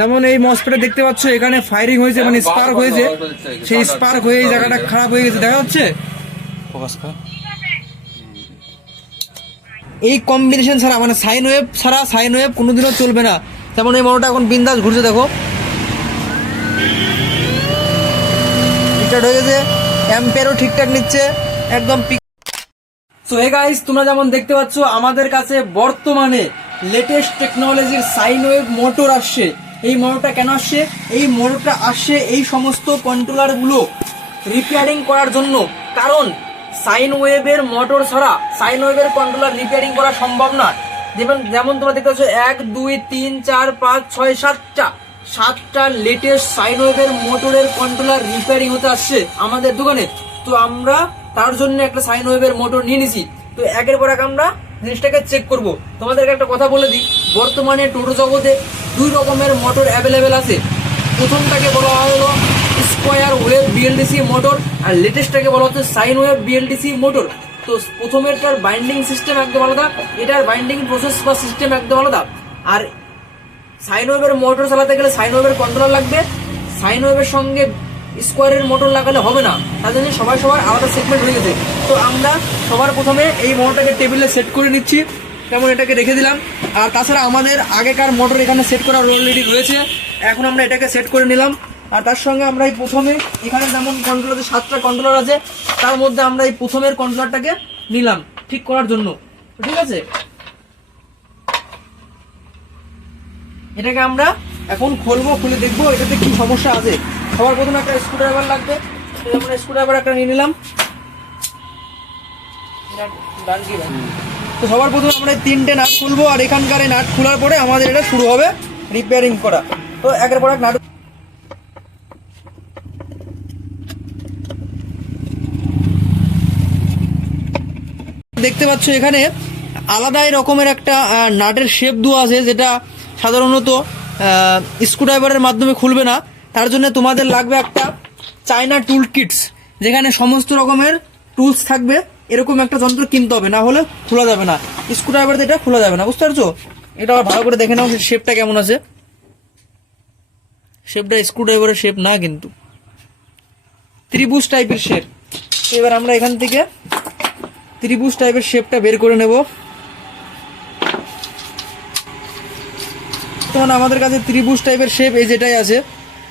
যেমন এই মসপেটে দেখতে পাচ্ছ, এখানে ফায়ারিং হয়েছে মানে স্পার্ক হয়েছে। সেই স্পার্ক হয়ে এই জায়গাটা খারাপ হয়ে গেছে, দেখা যাচ্ছে? এই কম্বিনেশন ছাড়া মানে সাইন ওয়েভ ছাড়া সাইন ওয়েভ কোনোদিনও চলবে না। যেমন এই মোটরটা এখন বিন্দাস ঘুরছে, দেখো। স্টার্ট হয়ে গেছে ঠিকঠাক নিচ্ছে, একদম সো হে গাইস তোমরা যেমন দেখতে পাচ্ছ, আমাদের কাছে বর্তমানে লেটেস্ট টেকনোলজির সাইন ওয়েভ মোটর আসছে। এই মোটরটা কেন আসছে? এই মোটরটা আসছে এই সমস্ত কন্ট্রোলারগুলো রিপেয়ারিং করার জন্য। কারণ সাইন ওয়েভের মোটর ছাড়া সাইন ওয়েভের কন্ট্রোলার রিপেয়ারিং করা সম্ভব না। যেমন যেমন তোমরা দেখতে পাচ্ছ, এক, দুই, তিন, চার, পাঁচ, ছয়, সাতটা। সাতটা লেটেস্ট সাইন ওয়েভের মোটরের কন্ট্রোলার রিপেয়ারিং হতে আসছে আমাদের দোকানে। তো আমরা তার জন্য একটা সাইন ওয়েভের মোটর নিয়ে নিছি। তো একের পর এক আমরা জিনিসটাকে চেক করব। তোমাদেরকে একটা কথা বলে দিই, বর্তমানে টোটো জগতে দুই রকমের মোটর অ্যাভেলেবেল আছে। প্রথমটাকে বলা হলো স্কোয়ার ওয়েভ বিএলডিসি মোটর আর লেটেস্টটাকে বলা হচ্ছে সাইন ওয়েভ বিএলডিসি মোটর তো প্রথমেরটার বাইন্ডিং সিস্টেম একদম আলাদা, এটার বাইন্ডিং প্রসেস বা সিস্টেম একদম আলাদা। আর সাইন ওয়েভের মোটর চালাতে গেলে সাইন ওয়েভের কন্ট্রোলার লাগবে। সাইন ওয়েভের সঙ্গে স্কোয়ারের মোটর লাগালে হবে না। তার জন্য সবাই সবার আলাদা সেগমেন্ট হয়ে গেছে। তো আমরা সবার প্রথমে এই মোটরটাকে টেবিলে সেট করে নিচ্ছি। যেমন এটাকে রেখে দিলাম। আর তাছাড়া আমাদের আগেকার মোটর এখানে সেট করা অলরেডি রয়েছে। এখন আমরা এটাকে সেট করে নিলাম। আর তার সঙ্গে আমরা এই প্রথমে এখানে যেমন কন্ট্রোলার আছে, সাতটা কন্ট্রোলার আছে, তার মধ্যে আমরা এই প্রথমের কন্ট্রোলারটাকে নিলাম ঠিক করার জন্য। ঠিক আছে? এটাকে আমরা এখন খুলবো, খুলে দেখব এটাতে কি সমস্যা আছে। সবার প্রথমে একটা স্ক্রুড্রাইভার লাগবে। যেমন স্ক্রুড্রাইভার একটা নিয়ে নিলাম? তো সবার প্রথমে আমরা তিনটে নাট খুলবো, আর এখানকার এই নাট খোলার পরে আমাদের এটা শুরু হবে রিপেয়ারিং করা। তো একের পর এক নাট দেখতে পাচ্ছ এখানে আলাদাই রকমের একটা নাটের শেপ দেওয়া আছে, যেটা সাধারণত স্ক্রুড্রাইভারের মাধ্যমে খুলবে না। তার জন্য তোমাদের লাগবে একটা চায়না টুল কিটস যেখানে সমস্ত রকমের টুলস থাকবে। এরকম একটা যন্ত্র কিনতে হবে, না হলে খোলা যাবে না। স্ক্রুড্রাইভার এটা খোলা যাবে না, বুঝতে পারছ? এটা আবার ভালো করে দেখে নাও শেপটা কেমন আছে। শেপটা স্ক্রুড্রাইভারের শেপ না কিন্তু। ত্রিভুজ টাইপের শেপ এবার আমরা এখান থেকে ত্রিভুজ টাইপের শেপটা বের করে নেব। তখন আমাদের কাছে ত্রিভুজ টাইপের শেপ এই যেটাই আছে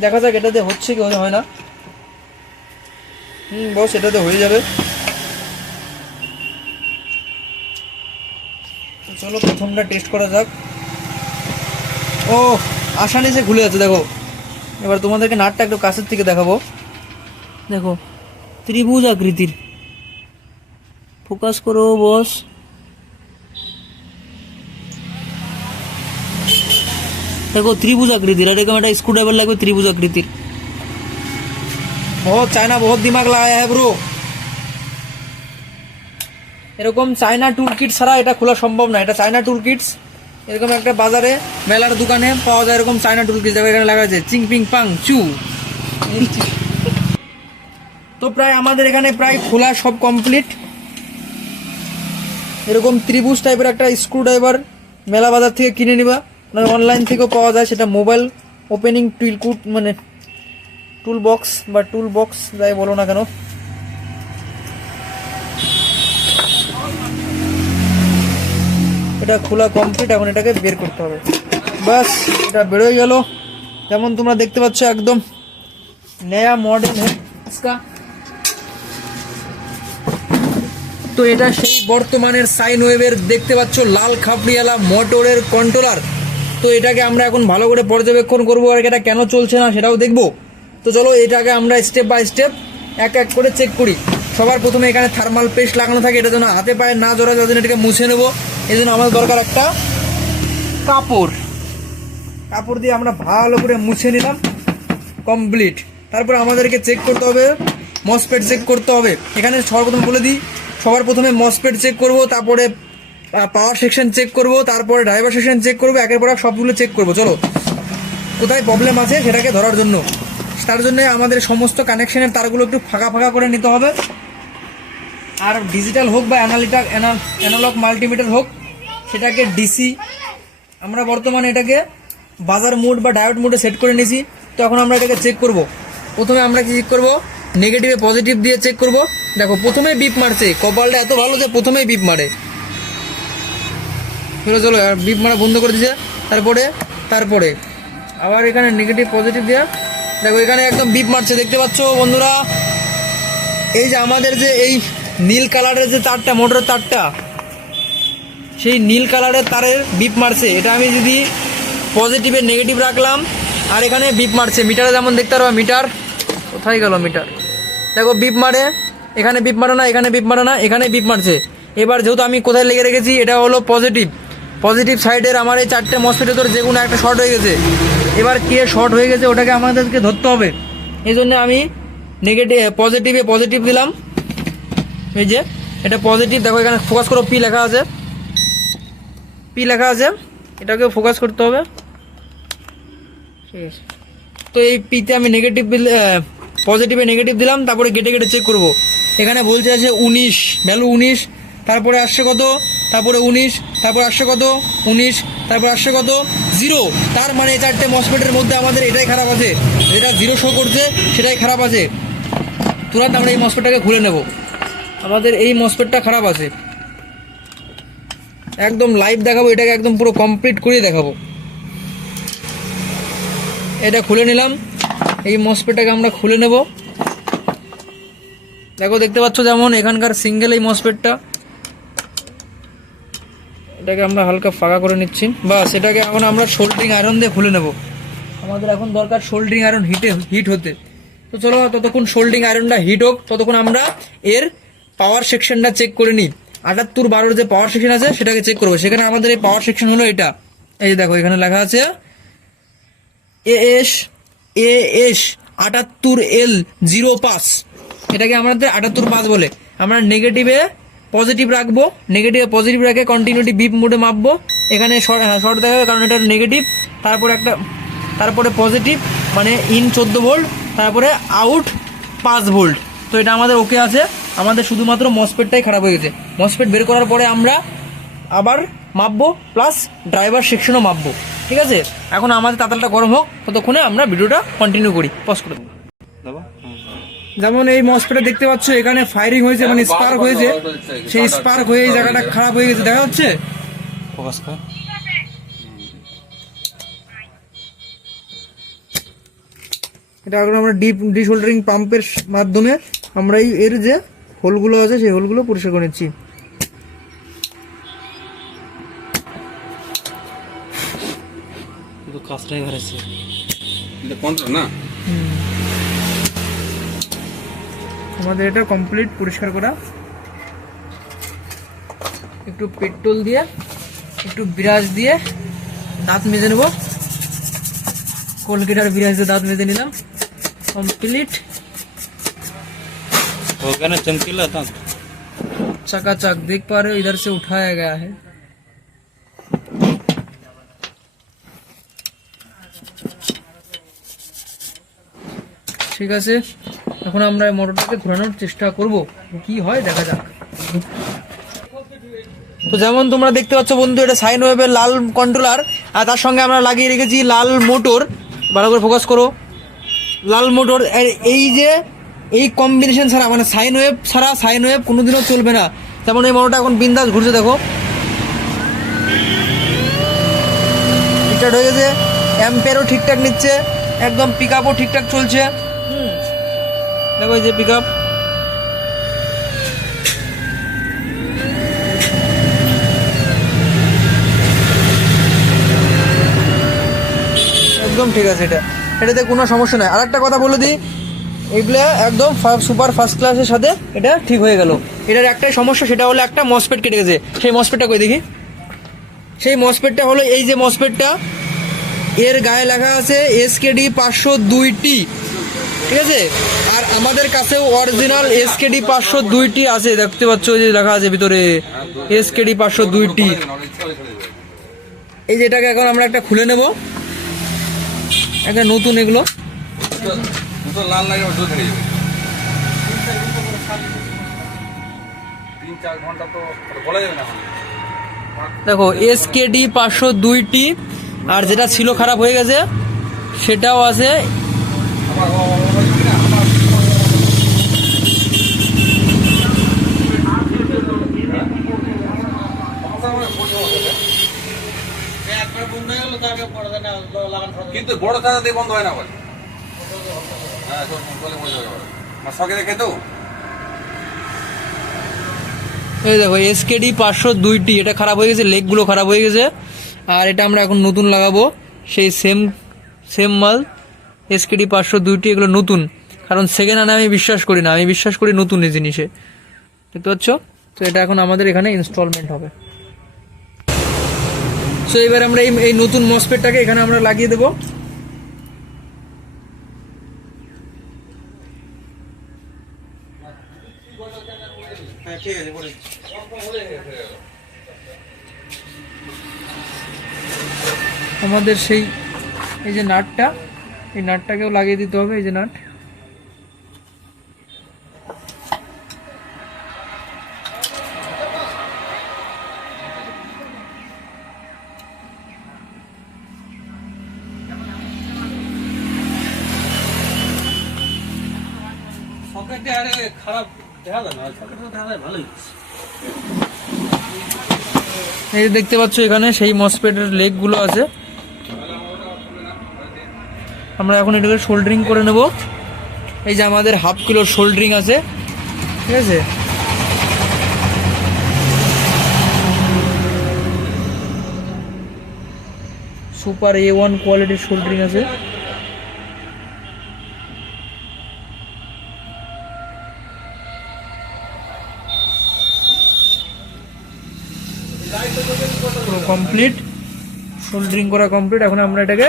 দেখা যাক এটাতে হচ্ছে কি হয় না। হুম, বস, এটাতে হয়ে যাবে। চলো, প্রথমটা টেস্ট করা যাক। ও, আশা নিচে খুলে যাচ্ছে, দেখো। এবার তোমাদেরকে নাটটা একটু কাছের থেকে দেখাবো। দেখো, ত্রিভুজ আকৃতির। ফোকাস করো, বস। দেখো ত্রিভুজ আকৃতির এরকম একটা স্ক্রুড্রাইভার লাগবে ত্রিভুজ আকৃতির। বহুত চায়না বহুত দিমাগ লাগায় হ্যাঁ ব্রো এরকম চায়না টুল কিট ছাড়া এটা খোলা সম্ভব না, এটা চায়না টুল কিটস এরকম একটা বাজারে, মেলার দোকানে পাওয়া যায় এরকম চায়না টুল কিটস এখানে লাগা আছে, চিং পিং পাং, চু। তো প্রায় আমাদের এখানে প্রায় খোলা সব কমপ্লিট এরকম ত্রিভুজ টাইপের একটা স্ক্রুড্রাইভার মেলা বাজার থেকে কিনে নিবা। মানে আপনার অনলাইন থেকেও পাওয়া যায় সেটা মোবাইল ওপেনিং টুইলকুট মানে টুল বক্স বা টুল বক্স যাই বলো না কেন। এটা খোলা কমপ্লিট এখন এটাকে বের করতে হবে। বাস এটা বেরোয় গেল। যেমন তোমরা দেখতে পাচ্ছ একদম নয়া মডেল তো এটা সেই বর্তমানের সাইন ওয়েভের দেখতে পাচ্ছ লাল খাপড়িয়ালা মোটরের কন্ট্রোলার তো এটাকে আমরা এখন ভালো করে পর্যবেক্ষণ করব আর এটা কেন চলছে না সেটাও দেখব। তো চলো এটাকে আমরা স্টেপ বাই স্টেপ এক এক করে চেক করি। সবার প্রথমে এখানে থার্মাল পেস্ট লাগানো থাকে, এটা যেন হাতে পায়ে না জড়া জন্য এটাকে মুছে নেব। এই জন্য আমাদের দরকার একটা কাপড়। কাপড় দিয়ে আমরা ভালো করে মুছে নিলাম। কমপ্লিট তারপর আমাদেরকে চেক করতে হবে মসপেট চেক করতে হবে। এখানে সবার প্রথমে বলে দিই, সবার প্রথমে মসপেট চেক করব, তারপরে পাওয়ার সেকশন চেক করব, তারপরে ড্রাইভার সেকশন চেক করব, একের পর এক সবগুলো চেক করব। চলো, কোথায় প্রবলেম আছে সেটাকে ধরার জন্য। তার জন্য আমাদের সমস্ত কানেকশনের তারগুলো একটু ফাঁকা ফাঁকা করে নিতে হবে। আর ডিজিটাল হোক বা অ্যানালিটা অ্যানালগ মাল্টিমিটার হোক, সেটাকে ডিসি আমরা বর্তমানে এটাকে বাজার মুড বা ডায়োড মুডে সেট করে নিয়েছি। তো এখন আমরা এটাকে চেক করব। প্রথমে আমরা কি চেক করব? নেগেটিভে পজিটিভ দিয়ে চেক করব। দেখো প্রথমেই বিপ মারছে। কপালটা এত ভালো যে প্রথমেই বিপ মারে। চলো চলো, আর বিপ মারা বন্ধ করে দিয়েছে তারপরে তারপরে। আবার এখানে নেগেটিভ পজিটিভ দেওয়া দেখো, এখানে একদম বিপ মারছে, দেখতে পাচ্ছ বন্ধুরা? এই যে আমাদের যে এই নীল কালারের যে তারটা, মোটরের তারটা, সেই নীল কালারের তারের বিপ মারছে। এটা আমি যদি পজিটিভে নেগেটিভ রাখলাম, আর এখানে বিপ মারছে। মিটারে যেমন দেখতে পারবা, মিটার। কোথায় গেল মিটার? দেখো বিপ মারে। এখানে বিপ মারে না, এখানে বিপ মারে না, এখানে বিপ মারছে। এবার যেহেতু আমি কোথায় লেগে রেখেছি, এটা হলো পজিটিভ পজিটিভ সাইডের আমার এই চারটে মসপিটের তোর যে কোনো একটা শর্ট হয়ে গেছে। এবার কে শর্ট হয়ে গেছে ওটাকে আমাদেরকে ধরতে হবে। এই জন্য আমি নেগেটিভ পজিটিভে পজিটিভ দিলাম। এই যে এটা পজিটিভ দেখো এখানে ফোকাস করো পি লেখা আছে। পি লেখা আছে এটাকে ফোকাস করতে হবে। ঠিক আছে তো এই পিতে আমি নেগেটিভ পজিটিভে নেগেটিভ দিলাম তারপরে গেটে গেটে চেক করব। এখানে বলছে আছে উনিশ ভ্যালু উনিশ তারপরে আসছে কত? তারপরে উনিশ, তারপরে আসছে কত? উনিশ, তারপরে আসছে কত? জিরো। তার মানে চারটে মসপেটের মধ্যে আমাদের এটাই খারাপ আছে। যেটা জিরো শো করছে, সেটাই খারাপ আছে। তুরন্ত আমরা এই মসপেটটাকে খুলে নেব। আমাদের এই মসপেটটা খারাপ আছে। একদম লাইভ দেখাবো, এটাকে একদম পুরো কমপ্লিট করে দেখাবো। এটা খুলে নিলাম। এই মসপেটটাকে আমরা খুলে নেব। দেখো, দেখতে পাচ্ছ যেমন এখানকার সিঙ্গেল এই মসপেটটা। এটাকে আমরা হালকা ফাঁকা করে নিচ্ছি। বা সেটাকে এখন আমরা শোল্ড্রিং আয়রন দিয়ে খুলে নেব। আমাদের এখন দরকার শোল্ড্রিং আয়রন হিটে হিট হতে। তো চলো, ততক্ষণ শোল্ড্রিং আয়রনটা হিট হোক, ততক্ষণ আমরা এর পাওয়ার সেকশনটা চেক করে নিই। আটাত্তর বারোর যে পাওয়ার সেকশন আছে, সেটাকে চেক করব। সেখানে আমাদের এই পাওয়ার সেকশন হলো এটা। এই দেখো, এখানে লেখা আছে এএস এস আটাত্তর এল জিরো পাস এটাকে আমাদের আটাত্তর পাস বলে। আমরা নেগেটিভে পজিটিভ রাখব নেগেটিভ পজিটিভ রাখে কন্টিনিউটি বিপ মোডে মাপবো। এখানে শর্ট দেখাবে কারণ এটা নেগেটিভ তারপরে একটা, তারপরে পজিটিভ মানে ইন চোদ্দ ভোল্ট তারপরে আউট পাঁচ ভোল্ট তো এটা আমাদের ওকে আছে। আমাদের শুধুমাত্র মসপেটটাই খারাপ হয়ে গেছে। মসপেট বের করার পরে আমরা আবার মাপবো প্লাস ড্রাইভার সেকশনও মাপবো। ঠিক আছে? এখন আমাদের তাতালটা গরম হোক, ততক্ষণে আমরা ভিডিওটা কন্টিনিউ করি। পজ করে দেবো। যেমন এই মসপেটে দেখতে পাচ্ছ এখানে ফায়ারিং হয়েছে মানে স্পার্ক হয়েছে। সেই স্পার্ক হয়ে এই জায়গাটা খারাপ হয়ে গেছে দেখা যাচ্ছে? ফোকাস কর। এটা এখন আমরা ডিপ ডিশোল্ডারিং পাম্পের মাধ্যমে আমরা এই এর যে হোলগুলো আছে সেই হোলগুলো পরিষ্কার করে নিচ্ছি। কাজটাই পনেরো না? আমাদের এটা কমপ্লিট পরিষ্কার করা একটু পেট্রোল দিয়ে একটু বিরাজ দিয়ে দাঁত মেজে নেব কোলগেট আর বিরাজ দিয়ে দাঁত মেজে নিলাম কমপ্লিট हो गया ना चमकीला था चकाचक देख पा रहे हो इधर से उठाया गया है ঠিক আছে? এখন আমরা মোটরটাকে ঘোরানোর চেষ্টা করব। কি হয় দেখা যাক। তো যেমন তোমরা দেখতে পাচ্ছ বন্ধু, এটা সাইন ওয়েভের লাল কন্ট্রোলার আর তার সঙ্গে আমরা লাগিয়ে রেখেছি লাল মোটর। ভালো করে ফোকাস করো। লাল মোটর এই যে, এই কম্বিনেশন ছাড়া মানে সাইন ওয়েভ ছাড়া সাইন ওয়েভ কোনোদিনও চলবে না। যেমন এই মোটরটা এখন বিন্দাস ঘুরছে, দেখো। স্টার্ট হয়ে গেছে। অ্যাম্পেরও ঠিকঠাক নিচ্ছে। একদম পিক আপও ঠিকঠাক চলছে। দেখো এই যে পিক আপ একদম ঠিক আছে এটা। এটাতে কোনো সমস্যা নাই। আর একটা কথা বলে দিই, এগুলো একদম সুপার ফার্স্ট ক্লাসের সাথে এটা ঠিক হয়ে গেল। এটার একটাই সমস্যা, সেটা হলো একটা মসপেট কেটে গেছে। সেই মসপেটটা কই দেখি? সেই মসপেটটা হলো এই যে মসপেটটা এর গায়ে লেখা আছে এসকেডি পাঁচশো দুইটি। ঠিক আছে? আর আমাদের কাছেও অরিজিনাল এসকেডি পাঁচশো দুইটি আছে, দেখতে পাচ্ছ যে লেখা আছে ভিতরে এসকেডি পাঁচশো দুইটি। এই যে এটাকে এখন আমরা একটা খুলে নেব। একটা নতুন এগুলো। দেখো এসকেডি পাঁচশো দুইটি, আর যেটা ছিল খারাপ হয়ে গেছে, সেটাও আছে আবার ও- ও- ও- কি না? আবার- সমস্যা মানে বড় সমস্যা আছে। কিন্তু বড় ছাড়া দিয়ে বন্ধ হয় না আবার হ্যাঁ শখে রেখে তো এই দেখো এসকেডি পাঁচশো দুইটি, এটা খারাপ হয়ে গেছে, লেগগুলো খারাপ হয়ে গেছে। আর এটা আমরা এখন নতুন লাগাবো, সেই সেম সেম মাল এসকেডি পাঁচশো দুইটি, এগুলো নতুন। কারণ সেকেন্ড হ্যান্ড আমি বিশ্বাস করি না, আমি বিশ্বাস করি নতুন এই জিনিসে। দেখতে পাচ্ছ? তো এটা এখন আমাদের এখানে ইনস্টলমেন্ট হবে। সো এবার আমরা এই এই নতুন মসপেটটাকে এখানে আমরা লাগিয়ে দেবো। আমাদের সেই এই যে নাটটা এই নাটটাকেও লাগিয়ে দিতে হবে এই যে নাট। এই যে দেখতে পাচ্ছ এখানে সেই মসপেটের লেগগুলো আছে। আমরা এখন এটাকে শোল্ডারিং করে নেব। এই যে আমাদের হাফ কিলো শোল্ডারিং আছে। ঠিক আছে? সুপার এ ওয়ান কোয়ালিটির শোল্ডারিং আছে পুরো কমপ্লিট শোল্ডারিং করা কমপ্লিট। এখন আমরা এটাকে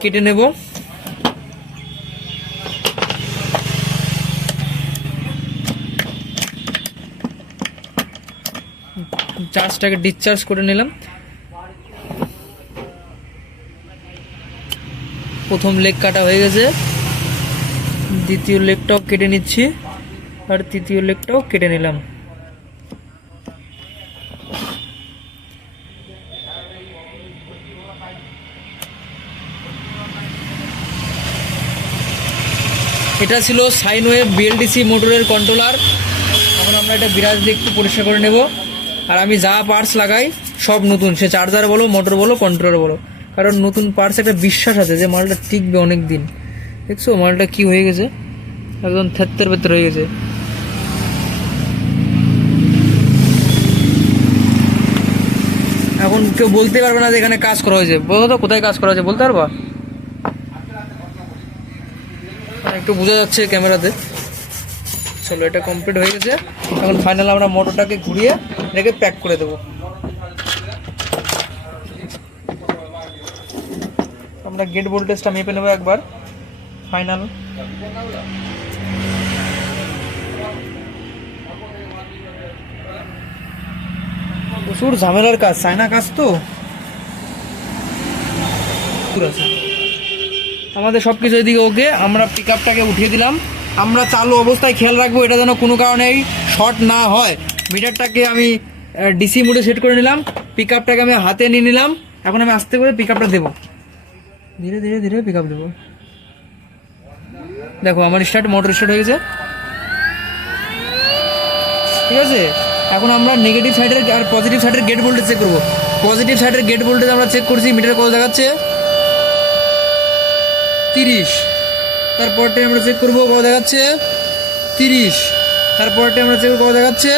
কেটে নেব। চার্জটাকে ডিসচার্জ করে নিলাম। প্রথম লেগ কাটা হয়ে গেছে। দ্বিতীয় লেগটাও কেটে নিচ্ছি। আর তৃতীয় লেগটাও কেটে নিলাম। এটা ছিল সাইন ওয়েভ বিএলডিসি মোটরের কন্ট্রোলার। এখন আমরা এটা বিরাজ দিয়ে একটু পরিষ্কার করে নেব। আর আমি যা পার্টস লাগাই, সব নতুন। সে চার্জার বলো মোটর বলো কন্ট্রোলার বলো। কারণ নতুন পার্টস একটা বিশ্বাস আছে যে মালটা টিকবে অনেক দিন দেখছ, মালটা কি হয়ে গেছে? একদম থেত্তের ভেতর হয়ে গেছে। এখন কেউ বলতে পারবে না যে এখানে কাজ করা হয়েছে। বলো তো, কোথায় কাজ করা হয়েছে? বলতে পারবা হ্যাঁ, একটু বোঝা যাচ্ছে ক্যামেরাতে। চলো, এটা কমপ্লিট হয়ে গেছে। এখন ফাইনাল আমরা মোটরটাকে ঘুরিয়ে এটাকে প্যাক করে দেবো। আমরা গেট ভোল্টেজটা মেপে নেব একবার। ফাইনাল প্রচুর ঝামেলার কাজ, চায়না কাজ তো? আছে। আমাদের সব কিছু এদিকে ওকে, আমরা পিক আপটাকে উঠিয়ে দিলাম। আমরা চালু অবস্থায় খেয়াল রাখব, এটা যেন কোনো কারণেই শর্ট না হয়। মিটারটাকে আমি ডিসি মোডে সেট করে নিলাম পিক আপটাকে আমি হাতে নিয়ে নিলাম। এখন আমি আস্তে করে পিক আপটা দেবো। ধীরে ধীরে ধীরে পিক আপ দেবো। দেখো, আমার স্টার্ট মোটর স্টার্ট হয়ে গেছে। ঠিক আছে? এখন আমরা নেগেটিভ সাইডের আর পজিটিভ সাইডের গেট ভোল্টেজ চেক করব। পজিটিভ সাইডের গেট ভোল্টেজ আমরা চেক করছি, মিটার কত দেখাচ্ছে? তিরিশ। তারপরটা আমরা চেক করব, কত দেখাচ্ছে? তিরিশ। তারপরটা আমরা চেক করব, কত দেখাচ্ছে?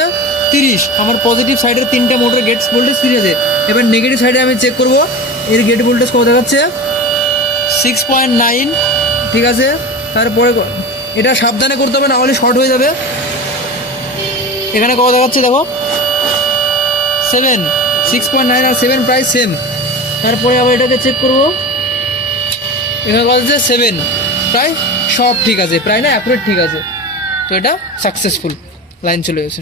তিরিশ। আমার পজিটিভ সাইডের তিনটা মোটর গেট ভোল্টেজ তিরিশ আছে। এবার নেগেটিভ সাইডে আমি চেক করব, এর গেট ভোল্টেজ কত দেখাচ্ছে? সিক্স পয়েন্ট নাইন ঠিক আছে? তারপরে এটা সাবধানে করতে হবে, না হলে শর্ট হয়ে যাবে। এখানে কত দেখাচ্ছে দেখো? সেভেন সিক্স পয়েন্ট নাইন আর সেভেন প্রায় সেম তারপরে আবার এটাকে চেক করব। এখানে বলা হচ্ছে সেভেন প্রায় সব ঠিক আছে, প্রায় না অ্যাকুরেট ঠিক আছে। তো এটা সাকসেসফুল লাইন চলে গেছে।